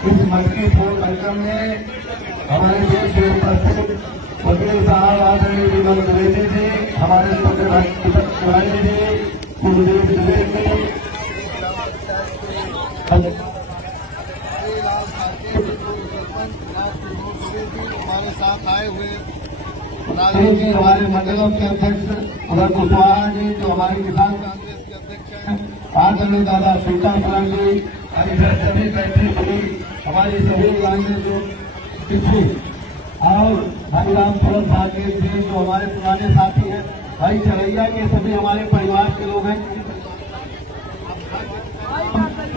इस मटकी फोड़ कार्यक्रम में हमारे देश के उपस्थित वकील साहब आदरणीय विमल द्विवेदी जी, हमारे छोटे भाई तिवारी जी, कुलदीप द्विवेदी जी, हमारे साथ आए हुए राजीव जी, हमारे मंडलों के अध्यक्ष अमर कुशवाहा जी, जो हमारी किसान कांग्रेस के अध्यक्ष हैं, आदरणीय दादा सीताराम जी, इधर सभी बैठी हुई हमारी सभी लाइनें जो तिथि और भाई राम फूल साकेत जी, जो हमारे पुराने साथी हैं, भाई चरैया के सभी हमारे परिवार के लोग हैं।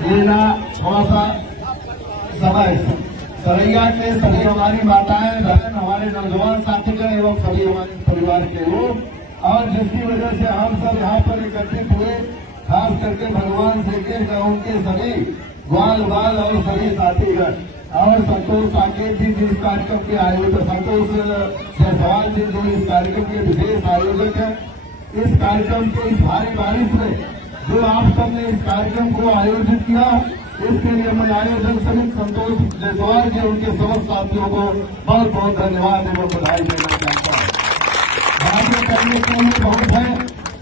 लेना थोड़ा सा समय सरैया के सभी हमारी माताएं बहन, हमारे नौजवान साथीगण एवं सभी हमारे परिवार के लोग, और जिसकी वजह से हम सब यहाँ पर एकत्रित हुए, खास करके भगवान श्री कृष्ण उनके सभी ग्वाल बाल और सभी साथीगण और संतोष साकेत जी जिस कार्यक्रम के आयोजक, संतोष जायसवाल जी जो इस कार्यक्रम के विशेष आयोजक हैं। इस कार्यक्रम के इस भारी बारिश में जो आप सबने इस कार्यक्रम को आयोजित किया, इसके लिए मैं आयोजक सभी संतोष जायसवाल जी उनके समस्त साथियों को बहुत बहुत धन्यवाद एवं बधाई देना चाहता हूँ। बातें करने के लिए बहुत है,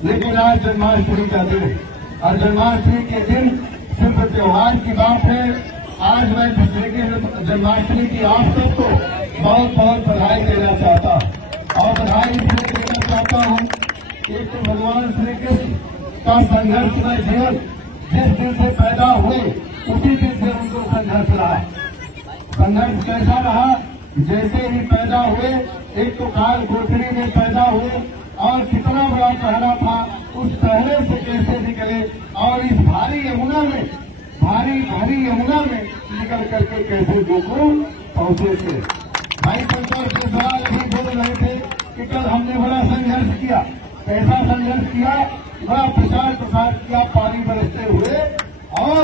लेकिन आज जन्माष्टमी का दिन है और जन्माष्टमी के दिन सिर्फ त्योहार की बात है। आज मैं श्री जन्माष्टमी की आप सबको बहुत बहुत बधाई देना चाहता हूँ और बधाई इसलिए देना चाहता हूँ, एक तो भगवान श्री कृष्ण का संघर्षमय जीवन जिस दिन से पैदा हुए उसी दिन से उनको संघर्ष रहा। संघर्ष कैसा रहा? जैसे ही पैदा हुए, एक तो काल कोठरी में पैदा हुए और कितना बड़ा पहरा था, उस पहरे से कैसे निकले और इस भारी यमुना में निकल करके कैसे गोकुल पहुंचे थे। भाई शंकर के सवाल भी बोल रहे थे कि कल हमने बड़ा संघर्ष किया। कैसा संघर्ष किया? बड़ा प्रचार प्रसार किया, पानी बरसते हुए, और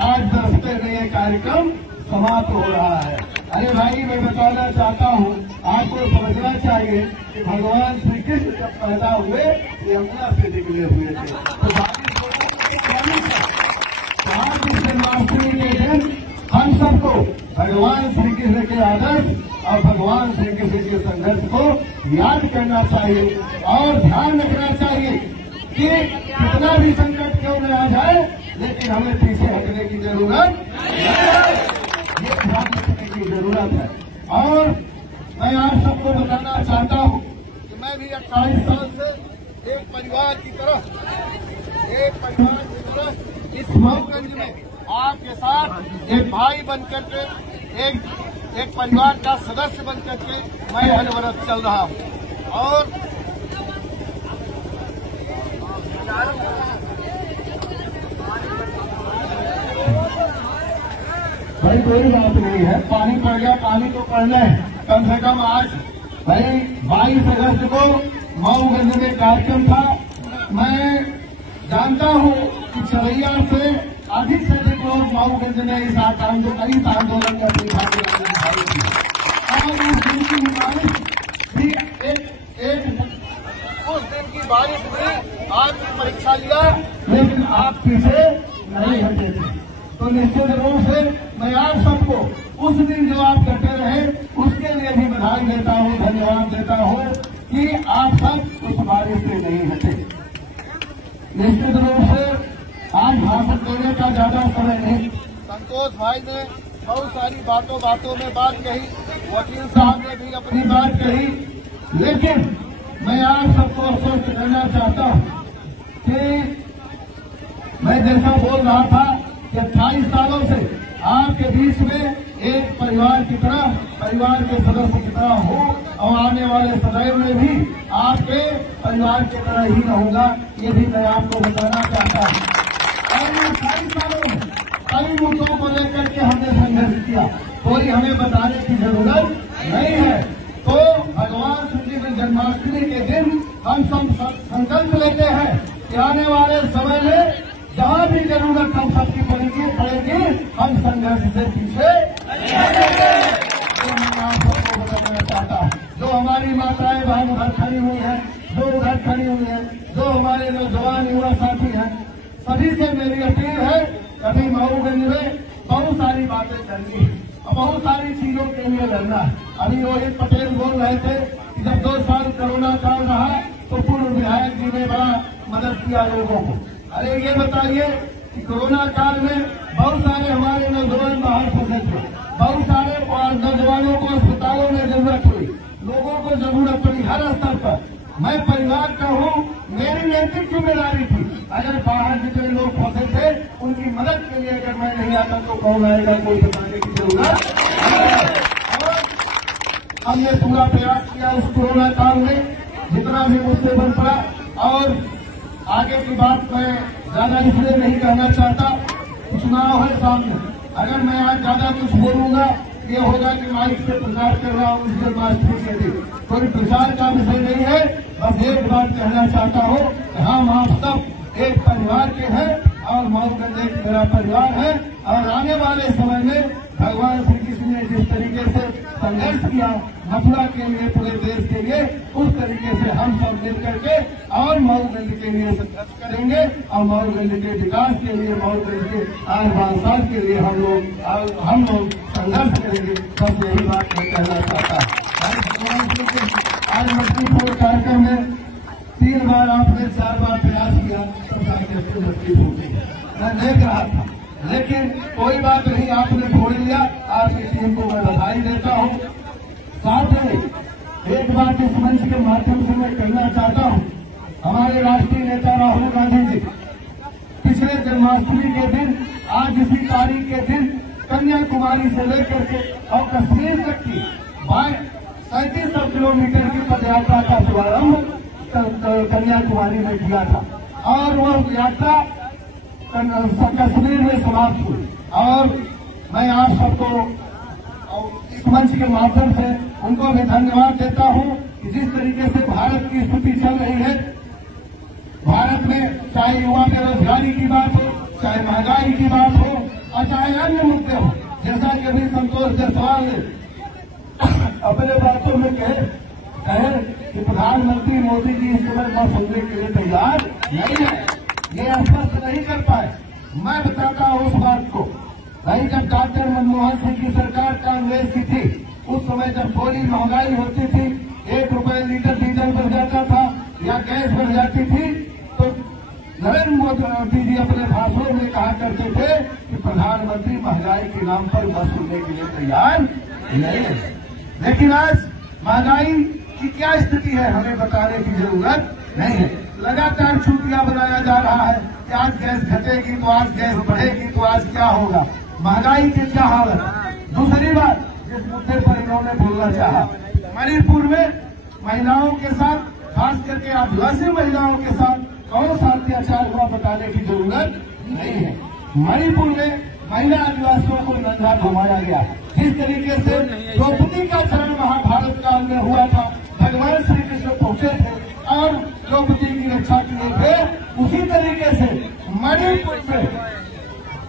आज बरसते हुए कार्यक्रम समाप्त हो रहा है। अरे भाई, मैं बताना चाहता हूँ, आपको समझना चाहिए कि भगवान श्री कृष्ण जब पैदा हुए यमुना से निकले हुए थे, तो बारिश लोगों को क्या था? आज इस जन्माष्टमी के दिन हम सबको भगवान श्री कृष्ण के आदर्श और भगवान श्री कृष्ण के संघर्ष को याद करना चाहिए और ध्यान रखना चाहिए कि कितना भी संकट क्यों न आ जाए, लेकिन हमें पीछे हटने की जरूरत ये ध्यान रखने की जरूरत है। और मैं आप सबको बताना चाहता हूँ कि मैं भी 28 साल से एक परिवार की तरह इस मऊगंज में आपके साथ एक भाई बनकर के, एक परिवार का सदस्य बनकर के मैं अनवरत चल रहा हूँ। और भाई कोई बात नहीं है, पानी पड़ गया, पानी तो पड़ना है। कम से कम आज भाई 22 अगस्त को मऊगंज में कार्यक्रम था। मैं जानता हूँ कि चरैया से अधिक लोग मऊगंज में इस आंदोलन का भाग लेते और उस दिन की बारिश भी उस दिन की बारिश भी आपकी परीक्षा लिया, लेकिन आप पीछे नहीं हटे थे। तो निश्चित रूप से मैं आप सबको उस दिन जो आप डटे रहे उसके लिए भी बधाई देता हूँ, धन्यवाद देता हूँ कि आप सब उस बारिश से नहीं हटे। निश्चित रूप से आज भाषण देने का ज्यादा समय नहीं। संतोष भाई ने बहुत सारी बातों में बात कही, वकील साहब ने भी अपनी बात कही, लेकिन मैं आप सबको आश्वस्त करना चाहता हूँ कि मैं जैसा बोल रहा था कि 28 सालों से आपके बीच में एक परिवार की तरह, परिवार के सदस्य की तरह हो और आने वाले समय में भी आपके परिवार की तरह ही रहूंगा, ये भी मैं आपको बताना चाहता हूँ। और 28 सालों में कई मुद्दों को लेकर के हमने संघर्ष किया, कोई हमें बताने की जरूरत नहीं है। तो भगवान श्री कृष्ण जन्माष्टमी के दिन हम सब संकल्प लेते हैं कि आने वाले समय में जहाँ भी जरूरत हम सबकी पड़ेगी, हम संघर्ष से पीछे नहीं हटेंगे। तो मैं आप सबको बताना चाहता हूँ, जो हमारी माताएं बहन उधर खड़ी हुई हैं, जो उधर खड़ी हुई हैं, जो हमारे नौजवान युवा साथी हैं, सभी से मेरी अपील है, कभी मऊगंज में बहुत सारी बातें करनी है और बहुत सारी चीजों के लिए लड़ना है। अभी रोहित पटेल बोल रहे थे कि जब 2 साल कोरोना काल रहा तो पूर्व विधायक जी ने बड़ा मदद किया लोगों को। अरे ये बताइए कि कोरोना काल में बहुत सारे हमारे नौजवान बाहर फंसे थे, बहुत सारे नौजवानों को अस्पतालों में जरूरत हुई, लोगों को जरूरत पड़ी हर स्तर पर। मैं परिवार का हूँ, मेरी नैतिक जिम्मेदारी थी, अगर बाहर जितने लोग फंसे थे उनकी मदद के लिए अगर मैं नहीं आता तो कौन आएगा, कोई बताने की जरूरत। हमने पूरा प्रयास किया उस कोरोना काल में जितना भी मुझसे बन पड़ा। और आगे की बात मैं ज्यादा इसलिए नहीं कहना चाहता, चुनाव है सामने, अगर मैं आज ज्यादा कुछ बोलूंगा ये होगा कि माइक से प्रचार कर रहा हूँ इसलिए मास्टर के लिए, कोई प्रचार का विषय नहीं है। बस एक बात कहना चाहता हूँ, हम आप सब एक परिवार के हैं और मऊगंज एक मेरा परिवार है। और आने वाले समय में भगवान श्री कृष्ण ने जिस तरीके से संघर्ष किया मथुरा के लिए, पूरे देश के लिए, उस तरीके से हम सब मिल करके और मऊगंज के लिए संघर्ष करेंगे और मऊगंज के विकास के लिए, मऊगंज के आस के लिए हम लोग संघर्ष करेंगे। बस यही बात मैं कहना चाहता हूँ। आज लक्ष्मीपुर कार्यक्रम में 3 बार आपने 4 बार प्रयास किया, मैं देख रहा था, लेकिन कोई बात नहीं, आपने छोड़ लिया। आपकी टीम को मैं बधाई देता हूँ। साथ ही एक बात इस मंच के माध्यम से मैं कहना चाहता हूँ, हमारे राष्ट्रीय नेता राहुल गांधी जी पिछले जन्माष्टमी के दिन, आज इसी तारीख के दिन कन्याकुमारी से लेकर के और कश्मीर तक की 3700 किलोमीटर की पदयात्रा का शुभारंभ कन्याकुमारी में किया था और वह यात्रा कश्मीर में समाप्त हुई। और मैं आप सबको इस मंच के माध्यम से उनको भी धन्यवाद देता हूं कि जिस तरीके से भारत की स्थिति चल रही है, भारत में चाहे युवा बेरोजगारी की बात हो, चाहे महंगाई की बात हो और चाहे अन्य मुद्दे हो, जैसा कि अभी संतोष जायसवाल ने अपने बातों में कहे कि प्रधानमंत्री मोदी जी इस समय न सुनने के लिए तैयार नहीं है, ये स्पष्ट नहीं कर पाए। मैं बताता हूँ उस बात को, भाई जब डॉक्टर मनमोहन सिंह की सरकार कांग्रेस की थी, उस समय जब थोड़ी महंगाई होती थी, 1 रुपए लीटर डीजल बढ़ जाता था या गैस बढ़ जाती थी, तो नरेंद्र मोदी जी अपने भाषणों में कहा करते थे कि प्रधानमंत्री महंगाई के नाम पर न सुनने के लिए तैयार नहीं है। लेकिन आज महंगाई की क्या स्थिति है हमें बताने की जरूरत नहीं है। लगातार छुट्टियां बनाया जा रहा है कि आज गैस घटेगी तो आज गैस बढ़ेगी तो आज क्या होगा, महंगाई की क्या हालत। दूसरी बात जिस मुद्दे पर इन्होंने बोलना चाहा, मणिपुर में महिलाओं के साथ, खास करके आदिवासी महिलाओं के साथ कौन सा अत्याचार हुआ बताने की जरूरत नहीं है। मणिपुर में महिला आदिवासियों को नंगा घुमाया गया, जिस तरीके से द्रौपदी का चरण महाभारत काल में हुआ था, भगवान श्री कृष्ण पहुंचे थे और द्रौपदी की रक्षा किए थे, उसी तरीके से मणिपुर में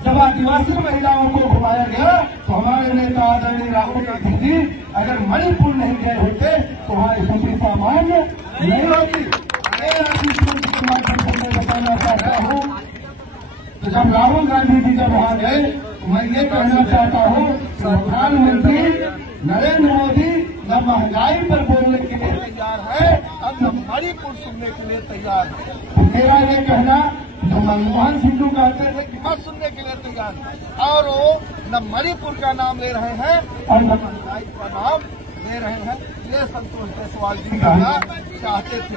जब आदिवासी महिलाओं को घुमाया गया तो हमारे नेता आदरणीय राहुल गांधी जी अगर मणिपुर नहीं गए होते तो हमारी स्थिति सामान्य नहीं होती। मैं बताना चाहता हूँ, तो जब राहुल गांधी जी जब वहां गए तो मैं ये कहना चाहता हूँ कि प्रधानमंत्री नरेंद्र मोदी न महंगाई पर बोलने के लिए तैयार है और न मणिपुर सुनने के लिए तैयार है। तो मेरा ये कहना, जो मनमोहन सिंह कहते थे कि मत सुनने के लिए तैयार है, और वो न मणिपुर का नाम ले रहे हैं और न महंगाई का नाम ले रहे हैं, ये संतोष जायसवाल जी कहना चाहते थे।